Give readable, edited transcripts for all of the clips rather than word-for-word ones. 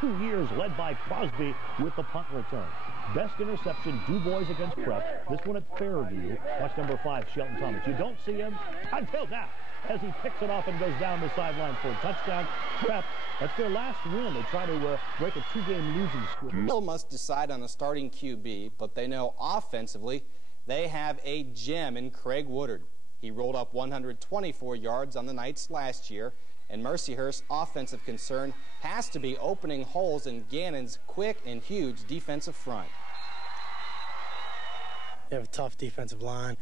2 years, led by Crosby with the punt return. Best interception, DuBois against Prep. This one at Fairview. Watch number 5, Shelton Thomas. You don't see him until now, as he picks it off and goes down the sideline for a touchdown. Prep, that's their last win. They try to break a 2-game losing streak. Still must decide on a starting QB, but they know offensively they have a gem in Craig Woodard. He rolled up 124 yards on the Knights last year, and Mercyhurst's offensive concern has to be opening holes in Gannon's quick and huge defensive front. They have a tough defensive line,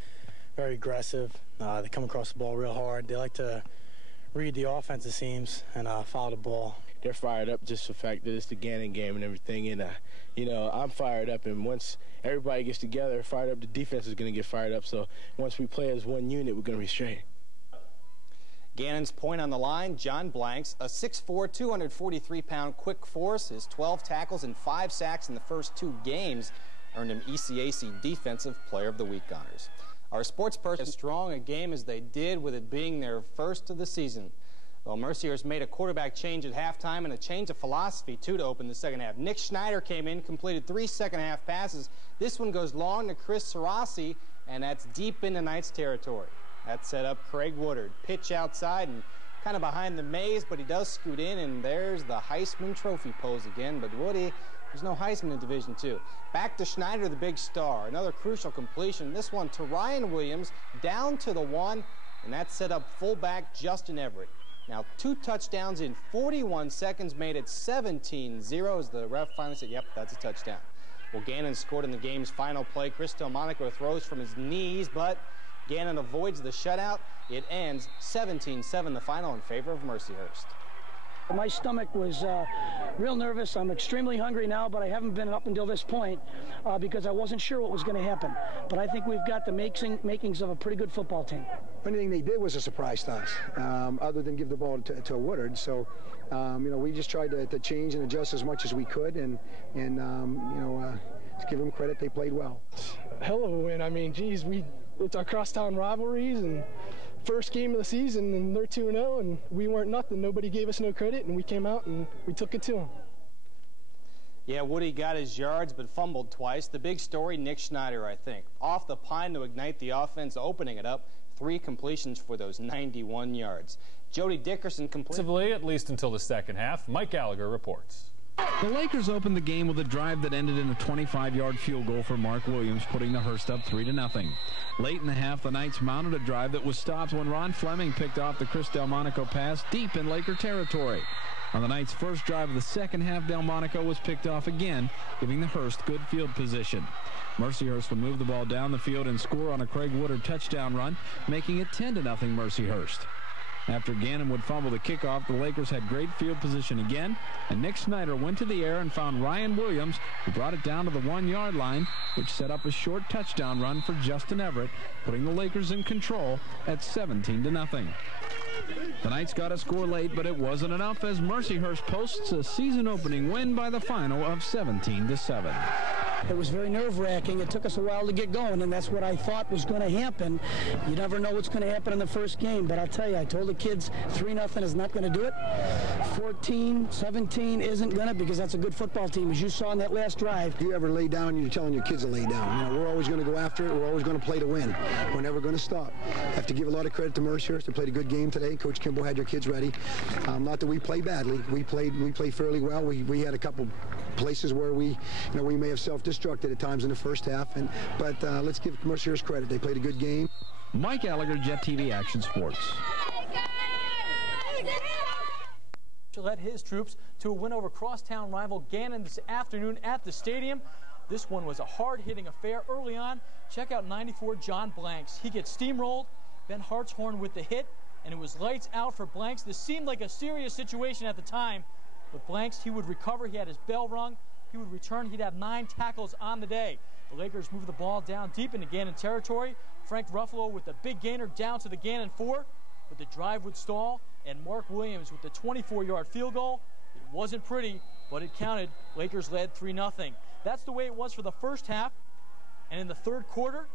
very aggressive. They come across the ball real hard. They like to read the offense, it seems, and follow the ball. They're fired up just the fact that it's the Gannon game and everything. And, you know, I'm fired up. And once everybody gets together, fired up, the defense is going to get fired up. So once we play as one unit, we're going to be straight. Gannon's point on the line, John Blanks, a 6'4", 243-pound quick force. His 12 tackles and 5 sacks in the first 2 games earned him ECAC Defensive Player of the Week honors. Our sports person as strong a game as they did, with it being their first of the season. Well, Mercyhurst made a quarterback change at halftime and a change of philosophy, too, to open the second half. Nick Schneider came in, completed 3 second-half passes. This one goes long to Chris Sarasi, and that's deep into Knights territory. That set up Craig Woodard. Pitch outside and kind of behind the maze, but he does scoot in, and there's the Heisman Trophy pose again. But Woody, there's no Heisman in Division II. Back to Schneider, the big star. Another crucial completion. This one to Ryan Williams, down to the 1, and that set up fullback Justin Everett. Now, 2 touchdowns in 41 seconds made it 17-0 as the ref finally said, yep, that's a touchdown. Well, Gannon scored in the game's final play. Chris Delmonico throws from his knees, but Gannon avoids the shutout. It ends 17-7, the final, in favor of Mercyhurst. My stomach was real nervous. I'm extremely hungry now, but I haven't been up until this point because I wasn't sure what was going to happen. But I think we've got the makings of a pretty good football team. Anything they did was a surprise to us, other than give the ball to Woodard. So, you know, we just tried to change and adjust as much as we could, and you know, to give them credit, they played well. Hell of a win. I mean, geez, it's our crosstown rivalries and first game of the season, and they're 2-0, and we weren't nothing. Nobody gave us no credit, and we came out and we took it to them. Yeah, Woody got his yards but fumbled twice. The big story, Nick Schneider, I think. Off the pine to ignite the offense, opening it up. 3 completions for those 91 yards. Jody Dickerson completed. At least until the second half. Mike Gallagher reports. The Lakers opened the game with a drive that ended in a 25-yard field goal for Mark Williams, putting the Hurst up 3-0. Late in the half, the Knights mounted a drive that was stopped when Ron Fleming picked off the Chris Delmonico pass deep in Laker territory. On the Knights' first drive of the second half, Delmonico was picked off again, giving the Hurst good field position. Mercyhurst would move the ball down the field and score on a Craig Woodard touchdown run, making it 10-0 Mercyhurst. After Gannon would fumble the kickoff, the Lakers had great field position again, and Nick Schneider went to the air and found Ryan Williams, who brought it down to the 1-yard line, which set up a short touchdown run for Justin Everett, putting the Lakers in control at 17-0. The Knights got a score late, but it wasn't enough as Mercyhurst posts a season-opening win by the final of 17-7. It was very nerve-wracking. It took us a while to get going, and that's what I thought was going to happen. You never know what's going to happen in the first game, but I'll tell you, I told the kids 3-0 is not going to do it. 14-17 isn't going to, because that's a good football team, as you saw in that last drive. If you ever lay down, you're telling your kids to lay down. You know, we're always going to go after it. We're always going to play to win. We're never going to stop. I have to give a lot of credit to Mercyhurst. They played a good game today. Coach Kimball had your kids ready. Not that we played badly. We played fairly well. We had a couple places where we may have self-destructed at times in the first half, but let's give Mercyhurst credit. They played a good game. Mike Gallagher, Jet TV Action Sports. Led his troops to a win over crosstown rival Gannon this afternoon at the stadium. This one was a hard-hitting affair early on. Check out 94 John Blanks. He gets steamrolled. Ben Hartshorn with the hit, and it was lights out for Blanks. This seemed like a serious situation at the time, but Blanks, he would recover. He had his bell rung. He would return. He'd have 9 tackles on the day. The Lakers moved the ball down deep into Gannon territory. Frank Ruffalo with the big gainer down to the Gannon 4, but the drive would stall, and Mark Williams with the 24-yard field goal. It wasn't pretty, but it counted. Lakers led 3-0. That's the way it was for the first half. And in the third quarter,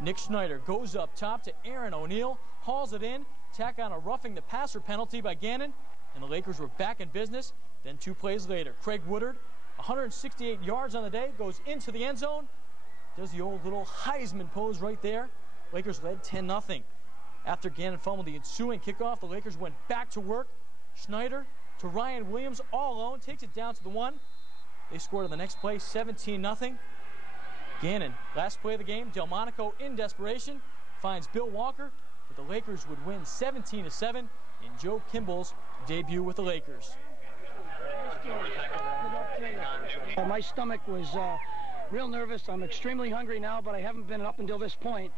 Nick Schneider goes up top to Aaron O'Neill, hauls it in, tack on a roughing the passer penalty by Gannon, and the Lakers were back in business. Then 2 plays later, Craig Woodard, 168 yards on the day, goes into the end zone, does the old little Heisman pose right there. Lakers led 10-0. After Gannon fumbled the ensuing kickoff, the Lakers went back to work. Schneider to Ryan Williams, all alone, takes it down to the 1. They scored on the next play, 17-0. Gannon, last play of the game, Delmonico in desperation, finds Bill Walker, but the Lakers would win 17-7 in Joe Kimball's debut with the Lakers. My stomach was real nervous. I'm extremely hungry now, but I haven't been up until this point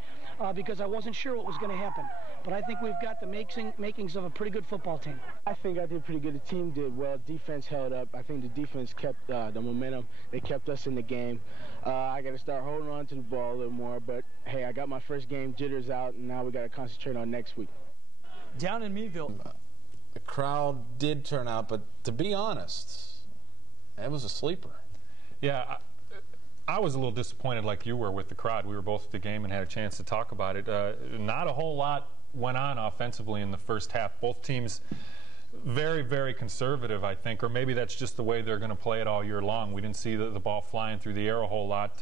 because I wasn't sure what was going to happen. But I think we've got the makings of a pretty good football team. I think I did pretty good. The team did well. Defense held up. I think the defense kept the momentum. They kept us in the game. I got to start holding on to the ball a little more. But, hey, I got my first game jitters out, and now we got to concentrate on next week. Down in Meadville. The crowd did turn out, but to be honest, it was a sleeper. Yeah, I was a little disappointed like you were with the crowd. We were both at the game and had a chance to talk about it. Not a whole lot went on offensively in the first half. Both teams very, very conservative, I think, or maybe that's just the way they're going to play it all year long. We didn't see the ball flying through the air a whole lot.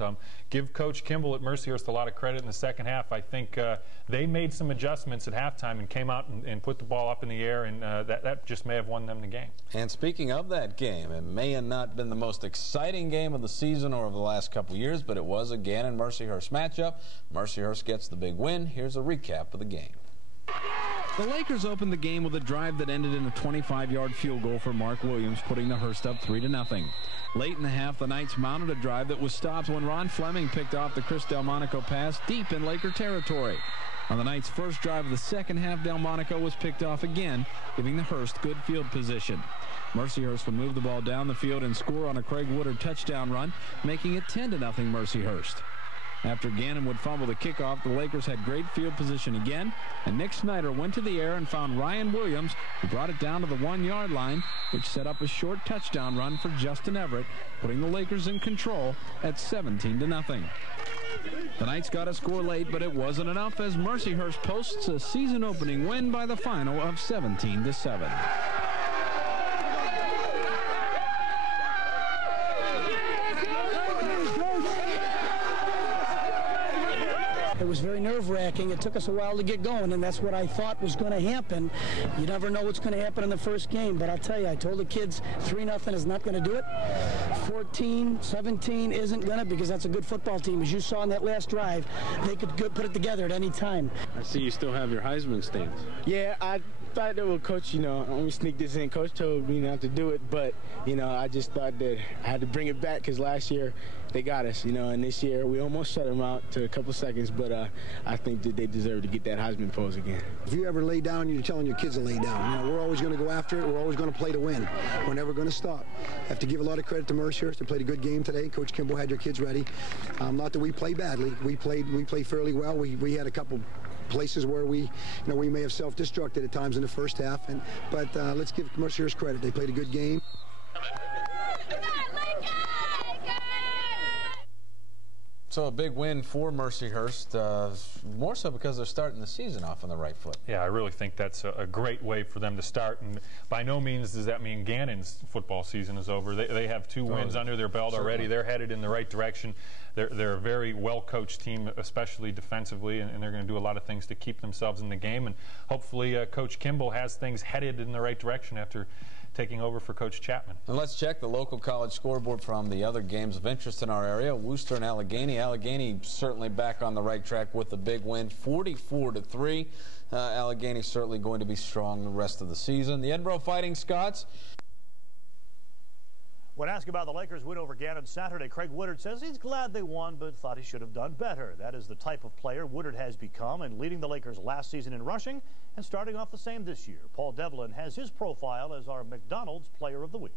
Give Coach Kimball at Mercyhurst a lot of credit in the second half. I think they made some adjustments at halftime and came out and put the ball up in the air, and that just may have won them the game. And speaking of that game, it may have not been the most exciting game of the season or of the last couple of years, but it was a Gannon-Mercyhurst matchup. Mercyhurst gets the big win. Here's a recap of the game. The Lakers opened the game with a drive that ended in a 25-yard field goal for Mark Williams, putting the Hurst up 3-0. Late in the half, the Knights mounted a drive that was stopped when Ron Fleming picked off the Chris Delmonico pass deep in Laker territory. On the Knights' first drive of the second half, Delmonico was picked off again, giving the Hurst good field position. Mercyhurst would move the ball down the field and score on a Craig Woodard touchdown run, making it 10-0 Mercyhurst. After Gannon would fumble the kickoff, the Lakers had great field position again, and Nick Snyder went to the air and found Ryan Williams, who brought it down to the 1-yard line, which set up a short touchdown run for Justin Everett, putting the Lakers in control at 17-0. The Knights got a score late, but it wasn't enough as Mercyhurst posts a season-opening win by the final of 17-7. It was very nerve-wracking. It took us a while to get going, and that's what I thought was going to happen. You never know what's going to happen in the first game, but I'll tell you, I told the kids 3-0 is not going to do it. 14-17 isn't going to, because that's a good football team. As you saw in that last drive, they could put it together at any time. I see you still have your Heisman stance. Yeah, I thought that would Coach, let me sneak this in. Coach told me not to do it, but, I just thought that I had to bring it back because last year they got us, and this year we almost shut them out to a couple seconds, but I think that they deserve to get that Heisman pose again. If you ever lay down, you're telling your kids to lay down. We're always going to go after it. We're always going to play to win. We're never going to stop. I have to give a lot of credit to Mercyhurst. They played a good game today. Coach Kimball had your kids ready. Not that we played badly. We played fairly well. We had a couple places where we may have self-destructed at times in the first half, but let's give Mercyhurst credit. They played a good game. So a big win for Mercyhurst, more so because they're starting the season off on the right foot. Yeah, I really think that's a great way for them to start. And by no means does that mean Gannon's football season is over. They have 2 wins under their belt already. They're headed in the right direction. They're a very well-coached team, especially defensively, and they're going to do a lot of things to keep themselves in the game. And hopefully Coach Kimball has things headed in the right direction after taking over for Coach Chapman. And let's check the local college scoreboard from the other games of interest in our area. Worcester and Allegheny. Allegheny certainly back on the right track with a big win, 44-3. Allegheny certainly going to be strong the rest of the season. The Edinboro Fighting Scots. When asked about the Lakers' win over Gannon Saturday, Craig Woodard says he's glad they won, but thought he should have done better. That is the type of player Woodard has become, and leading the Lakers last season in rushing and starting off the same this year. Paul Devlin has his profile as our McDonald's Player of the Week.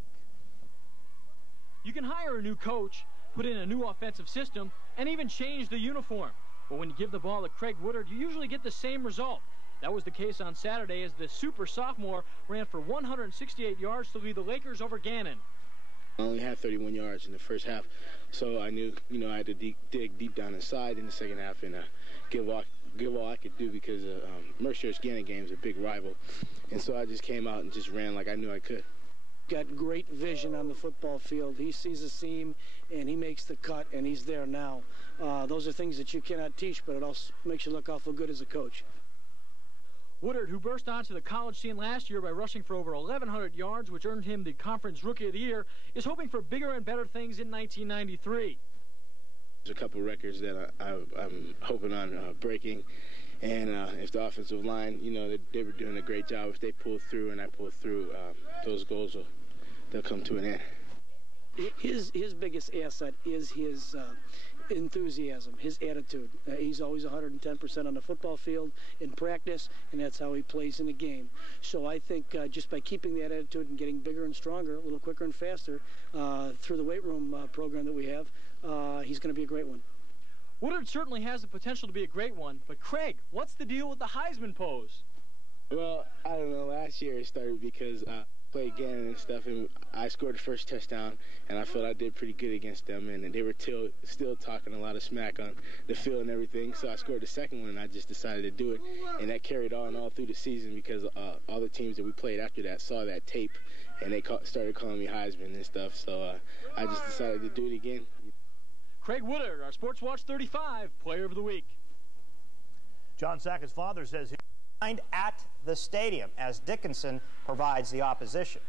You can hire a new coach, put in a new offensive system, and even change the uniform. But when you give the ball to Craig Woodard, you usually get the same result. That was the case on Saturday as the super sophomore ran for 168 yards to lead the Lakers over Gannon. I only had 31 yards in the first half, so I knew, I had to dig deep down inside in the second half and give all I could do because Mercyhurst Gannon game is a big rival, and so I just came out and just ran like I knew I could. got great vision on the football field. He sees a seam, and he makes the cut, and he's there now. Those are things that you cannot teach, but it also makes you look awful good as a coach. Woodard, who burst onto the college scene last year by rushing for over 1,100 yards, which earned him the Conference Rookie of the Year, is hoping for bigger and better things in 1993. There's a couple records that I'm hoping on breaking, and if the offensive line, you know, they were doing a great job. If they pull through and I pull through, those goals they'll come to an end. His biggest asset is his enthusiasm, his attitude. He's always 110% on the football field in practice, and that's how he plays in the game. So I think just by keeping that attitude and getting bigger and stronger, a little quicker and faster through the weight room program that we have, he's going to be a great one. Woodard certainly has the potential to be a great one, but Craig, what's the deal with the Heisman pose? Well, I don't know. Last year it started because played Gannon and stuff, and I scored the first touchdown, and I felt I did pretty good against them, and they were still talking a lot of smack on the field and everything, so I scored the second one, and I just decided to do it, and that carried on all through the season because all the teams that we played after that saw that tape, and they started calling me Heisman and stuff, so I just decided to do it again. Craig Woodard, our Sports Watch 35 Player of the Week. John Sackett's father says he's at the stadium as Dickinson provides the opposition.